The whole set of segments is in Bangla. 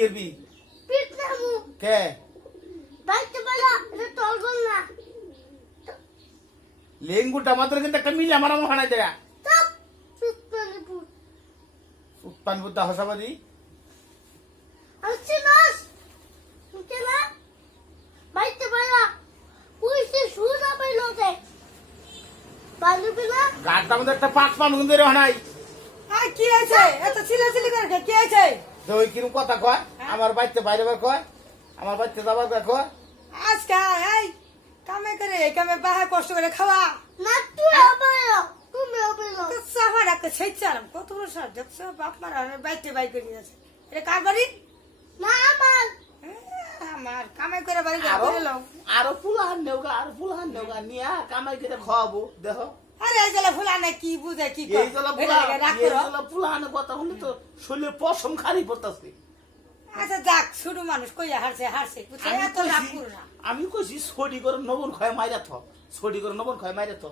করবি কে? বাইতে বলা এটা তলগল না। লেঙ্গুটা মাত্র কিন্তু একটা মিলে আমার আমার হানাই দেয়া। হসাবাদি আচ্ছা পাইলো দে বালুবি না গাড়টার মধ্যে একটা পাঁচ পান কিন্তু হানাই। আর কি আছে এত ছিলাছিলি করে কে? কি আছে যে ওই কিরম কথা কয়? আমার বাড়িতে বাইরে বার কয়? আমার বাড়িতে যাবার কয়? আজকে এই কামে করে এই কামে বাহা কষ্ট করে খাওয়া। না তুই আবারো তুমি তো সাফা রাখতে সেইচালাম কত বড় সার দেখছ বাপ মারা বাইতে বাই করে আছে এটা কার বাড়ি? না আমার। আমার। কামাই করে বাড়ি আরও? করে এলাম। আরও ফুলাহান নেওগা আরও ফুলাহান নেওগা নিয়া কামাই করে খাওয়াবো। দেখো। আরে এই জেলা ফুলা না কি বুঝে কি এই জলা ফুলা এই জলা ফুলাহানের কথা শুনলে তো শরীরে পশম খারি পড়তাছে। আচ্ছা যাক মানুষ কইয়া হারছে হারছে এত রাগ করো না। আমি কইছি ছড়ি করে নবন খয় মাইরা থ। ছড়ি করে নবন খয় মাইরা থ।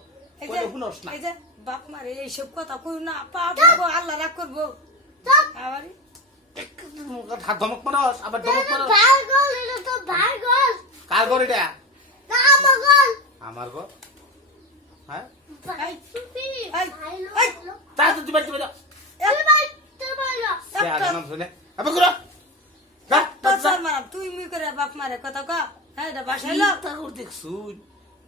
এই যে কইলে শুনস না। এই যে বাপ মারে এইসব কথা কই না। পাবো আল্লাহ রাগ করব। ধমক মারস আবার ধমক এটা মারস। ভাই গল এটা তো গল কার আমার গল। আমার ঘর হ্যাঁ? হ্যাঁ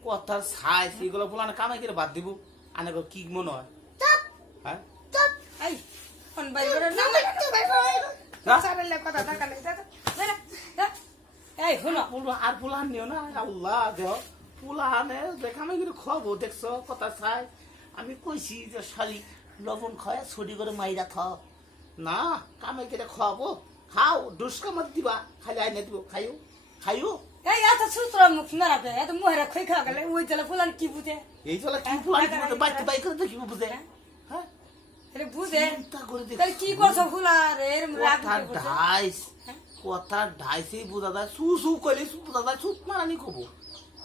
কথার ছাই সেগুলো বলানে কামাই করে বাদ দিব। আনে কি মনে হয়? হ্যাঁ? আর পুলাহান নিও না আল্লাহ দেহ। পুলাহানে দেখামাই করে খাব দেখছ কথা ছাই আমি কইছি যে শালি লবণ খায় ছড়ি করে মাইরা থ না কামে করে খাওয়াবো খাও দুষ্কামাত দিবা খালি আইনে দিব খাইও খাইও। এই এত সূত্র মুখ মেরাতে এত মুহেরা খই খাওয়া গেলে ওই জলে ফুলান কি বুঝে? এই চলে কি পুলান দিব বাইতে বাই করে? দেখিব বুঝে। হ্যাঁ? এটা বুঝে। চিন্তা করে দেখ। তাহলে কি করছ ফুলার এর রাগ কথা বুঝে? ঢাইস হ্যাঁ? কথা ঢাইসেই বোঝা যায়। সু সু কইলে সু বোঝা যায়। সুত মারানি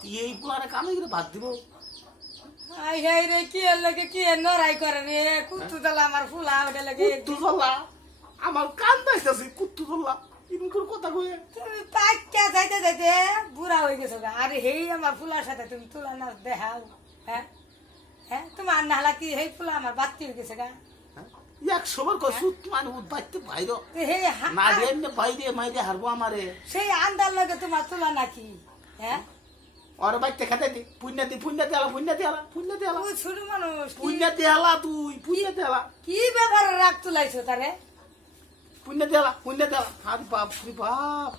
কব এই পুলানে কামে করে বাদ দিব। আই হাই রে কি এর লাগে কি এর নরাই করে রে? কুত্তু দলা আমার ফুলা ওটা লাগে কুত্তু জল্লা আমার কান দাইতাছি কুত্তু জল্লা এরকম করে কথা কয়ে। তুমি পাক্কা যাইতে যাইতে বুড়া হয়ে গেছো। আরে হেই আমার ফুলার সাথে তুমি তুলনা দেখাও হ্যাঁ? হ্যাঁ তোমার নাহলা কি হেই ফুলা আমার বাত্তি হয়ে গেছে গা? হ্যাঁ? একশো বার কয় সুত মানে বাইতে বাইর। হেই না এমনি বাইরে মাইরে হারবো আমারে। সেই আন্দার লগে তোমার তুলনা নাকি হ্যাঁ? ওর বাইতে খেতে দি পুণ্যা দি পুণ্যা দেলা পুণ্যা দেলা পুণ্যা দেলা তুই ছোট মানুষ কি- পুণ্যা দেলা তুই পুণ্যা দেলা কি ব্যাপারে রাগ তুলাইছো তারে? পুণ্যা দেলা পুণ্যা দেলা আরে বাপ রে বাপ।